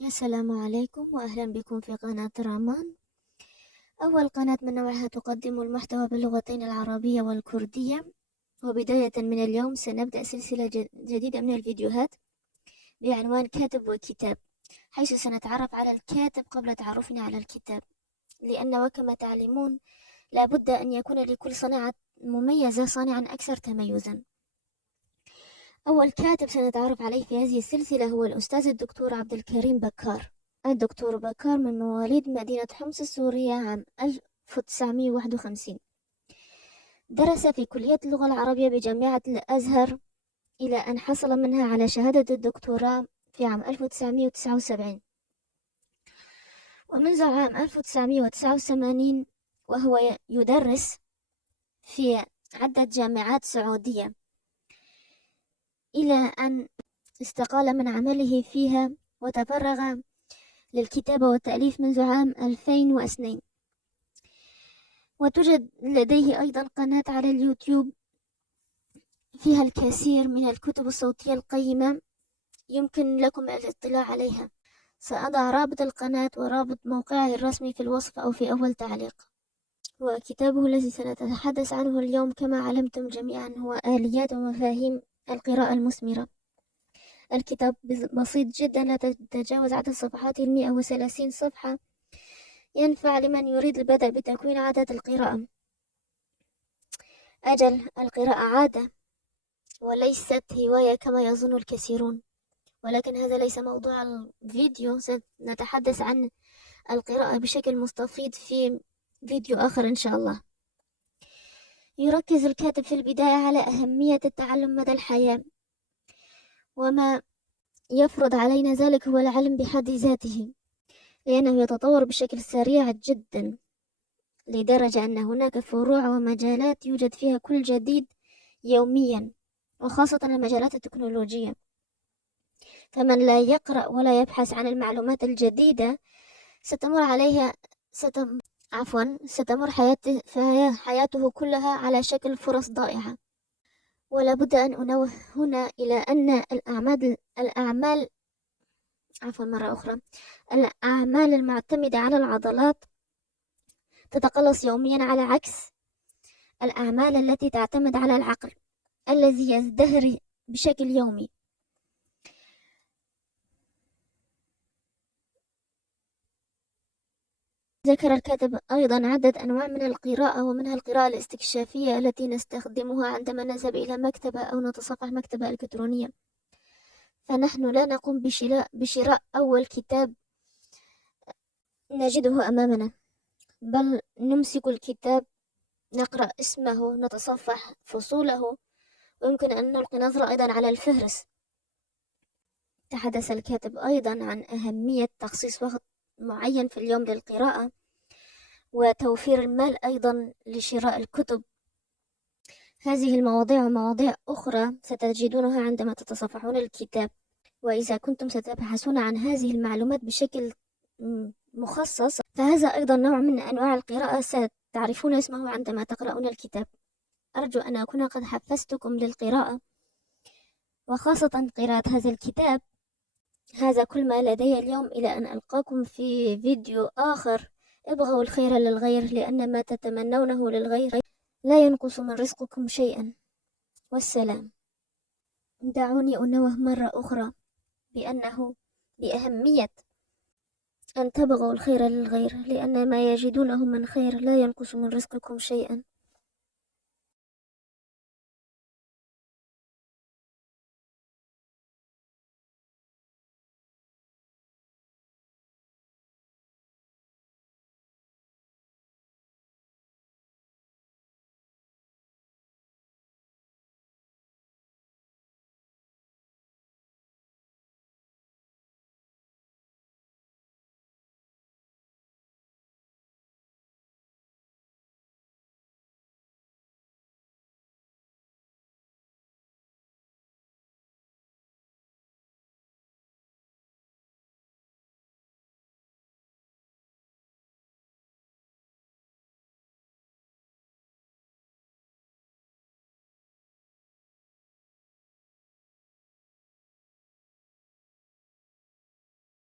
السلام عليكم وأهلا بكم في قناة رامان. أول قناة من نوعها تقدم المحتوى باللغتين العربية والكردية. وبداية من اليوم سنبدأ سلسلة جديدة من الفيديوهات بعنوان كاتب وكتاب، حيث سنتعرف على الكاتب قبل تعرفنا على الكتاب، لأن وكما تعلمون لابد أن يكون لكل صناعة مميزة صانعا أكثر تميزا. أول كاتب سنتعرف عليه في هذه السلسلة هو الأستاذ الدكتور عبد الكريم بكار. الدكتور بكار من مواليد مدينة حمص السورية عام 1951. درس في كلية اللغة العربية بجامعة الأزهر إلى أن حصل منها على شهادة الدكتوراه في عام 1979. ومنذ عام 1989 وهو يدرس في عدة جامعات سعودية، إلى أن استقال من عمله فيها وتفرغ للكتابة والتأليف منذ عام 2002. وتوجد لديه أيضا قناة على اليوتيوب فيها الكثير من الكتب الصوتية القيمة يمكن لكم الاطلاع عليها. سأضع رابط القناة ورابط موقعه الرسمي في الوصف أو في أول تعليق. وكتابه الذي سنتحدث عنه اليوم كما علمتم جميعا هو آليات ومفاهيم القراءة المثمرة. الكتاب بسيط جدا، لا تتجاوز عدد صفحاته 130 صفحة، ينفع لمن يريد البدء بتكوين عادة القراءة. أجل، القراءة عادة وليست هواية كما يظن الكثيرون، ولكن هذا ليس موضوع الفيديو. سنتحدث عن القراءة بشكل مستفيض في فيديو آخر إن شاء الله. يركز الكاتب في البداية على أهمية التعلم مدى الحياة، وما يفرض علينا ذلك هو العلم بحد ذاته، لأنه يتطور بشكل سريع جدا، لدرجة أن هناك فروع ومجالات يوجد فيها كل جديد يوميا، وخاصة المجالات التكنولوجية. فمن لا يقرأ ولا يبحث عن المعلومات الجديدة ستمر عليها ستمر حياته كلها على شكل فرص ضائعة. ولا بد أن أنوه هنا إلى أن الأعمال المعتمدة على العضلات تتقلص يوميا، على عكس الأعمال التي تعتمد على العقل الذي يزدهر بشكل يومي. ذكر الكاتب أيضا عدة أنواع من القراءة، ومنها القراءة الاستكشافية التي نستخدمها عندما نذهب إلى مكتبة أو نتصفح مكتبة إلكترونية. فنحن لا نقوم بشراء أول كتاب نجده أمامنا، بل نمسك الكتاب، نقرأ اسمه، نتصفح فصوله، ويمكن أن نلقي نظرة أيضا على الفهرس. تحدث الكاتب أيضا عن أهمية تخصيص وقت معين في اليوم للقراءة، وتوفير المال أيضا لشراء الكتب. هذه المواضيع ومواضيع أخرى ستجدونها عندما تتصفحون الكتاب. وإذا كنتم ستبحثون عن هذه المعلومات بشكل مخصص، فهذا أيضا نوع من أنواع القراءة ستعرفون اسمه عندما تقرؤون الكتاب. أرجو أن أكون قد حفزتكم للقراءة، وخاصة قراءة هذا الكتاب. هذا كل ما لدي اليوم، إلى أن ألقاكم في فيديو آخر. ابغوا الخير للغير، لأن ما تتمنونه للغير لا ينقص من رزقكم شيئا. والسلام. دعوني أنوه مرة أخرى بأهمية أن تبغوا الخير للغير، لأن ما يجدونه من خير لا ينقص من رزقكم شيئا.